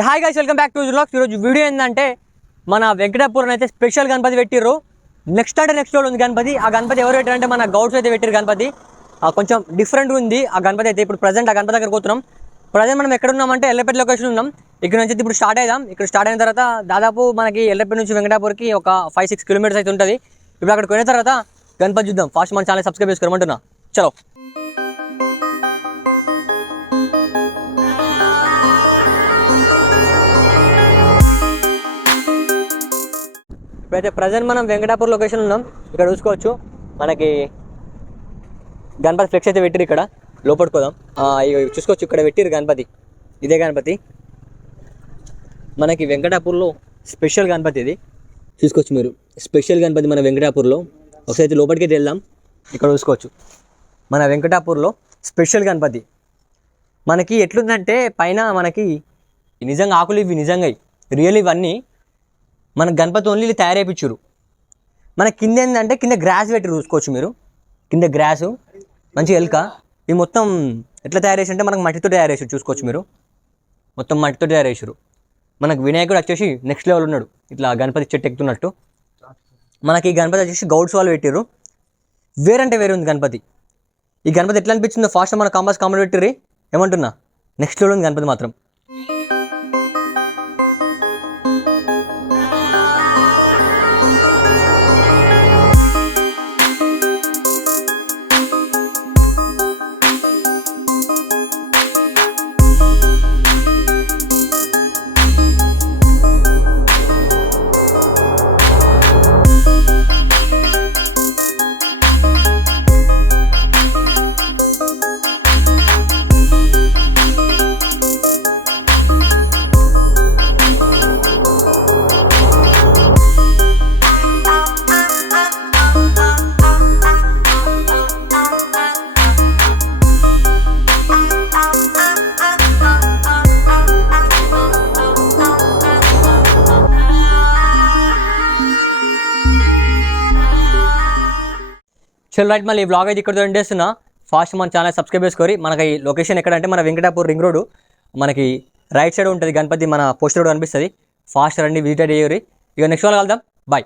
Hi guys, welcome back to vlogs. ఈరోజు video ఏంటంటే మన వెంకటాపురం అయితే స్పెషల్ గణపతి పెట్టిర్రు. నెక్స్ట్ రోజు ఉంది గణపతి. ఆ గణపతి ఎవరు పెట్టారంటే మన గౌడ్స్ అయితే పెట్టారు గణపతి. కొంచెం డిఫరెంట్ ఉంది ఆ గణపతి అయితే. ఇప్పుడు ప్రజెంట్ ఆ గణపతి దగ్గర పోతున్నాం. ప్రజెంట్ మనం ఎక్కడ ఉన్నామంటే ఎల్లపేట లొకేషన్ ఉన్నాం. ఇక్కడ నుంచి ఇప్పుడు స్టార్ట్ అయ్యాం. ఇక్కడ స్టార్ట్ అయిన తర్వాత దాదాపు మనకి ఎల్లపేట నుంచి వెంకటాపూర్కి ఒక 5-6 కిలోమీటర్స్ అయితే ఉంటుంది. ఇప్పుడు అక్కడికి పోయిన తర్వాత గణపతి చూద్దాం. ఫాస్ట్ మన ఛానల్ సబ్స్క్రైబ్ చేసుకోమంటున్నా. చలో. ఇప్పుడైతే ప్రజెంట్ మనం వెంకటాపూర్ లొకేషన్ ఉన్నాం. ఇక్కడ చూసుకోవచ్చు మనకి గణపతి ఫ్లెక్స్ అయితే పెట్టిరు. ఇక్కడ లోపలికి పోదాం. చూసుకోవచ్చు ఇక్కడ పెట్టిరు గణపతి. ఇదే గణపతి మనకి వెంకటాపూర్లో స్పెషల్ గణపతి. ఇది చూసుకోవచ్చు మీరు, స్పెషల్ గణపతి మన వెంకటాపూర్లో. ఒకసారి అయితే లోపలికి వెళ్దాం. ఇక్కడ చూసుకోవచ్చు మన వెంకటాపూర్లో స్పెషల్ గణపతి. మనకి ఎట్లుందంటే పైన మనకి నిజంగా ఆకులు ఇవి నిజంగా రియల్ ఇవన్నీ మన గణపతి ఓన్లీ తయారైపించారు. మన కింద ఏంటంటే కింద గ్రాస్ పెట్టి చూసుకోవచ్చు మీరు. కింద గ్రాసు మంచి ఎలుక. ఇవి మొత్తం ఎట్లా తయారు చేసి అంటే మనకు మట్టితో తయారు చేసారు. చూసుకోవచ్చు మీరు, మొత్తం మట్టితో తయారు చేసారు. మనకు వినాయకుడు వచ్చేసి నెక్స్ట్ లెవెల్ ఉన్నాడు, ఇట్లా గణపతి చెట్టు ఎక్కుతున్నట్టు. మనకి ఈ గణపతి వచ్చేసి గౌడ్స్ వాళ్ళు పెట్టారు. వేరంటే వేరే ఉంది గణపతి. ఈ గణపతి ఎట్లా అనిపించిందో ఫాస్ట్ మన కామెంట్ పెట్టిర్రి. ఏమంటున్నా, నెక్స్ట్ లెవెల్ ఉంది గణపతి మాత్రం. చలో రైట్, మళ్ళీ ఈ బ్లాగ్ అయితే ఇక్కడ ఎండ్ చేస్తున్నా. ఫాస్ట్ మన ఛానల్ సబ్స్క్రైబ్ చేసుకొని. మనకి ఈ లొకేషన్ ఎక్కడంటే మన వెంకటాపూర్ రింగ్ రోడ్. మనకి రైట్ సైడ్ ఉంటుంది గణపతి. మన పోస్టర్ రోడ్ కనిపిస్తుంది. ఫాస్ట్ రండి, విజిట్ అయ్యేరి. ఇక నెక్స్ట్ వాళ్ళు కలుద్దాం. బాయ్.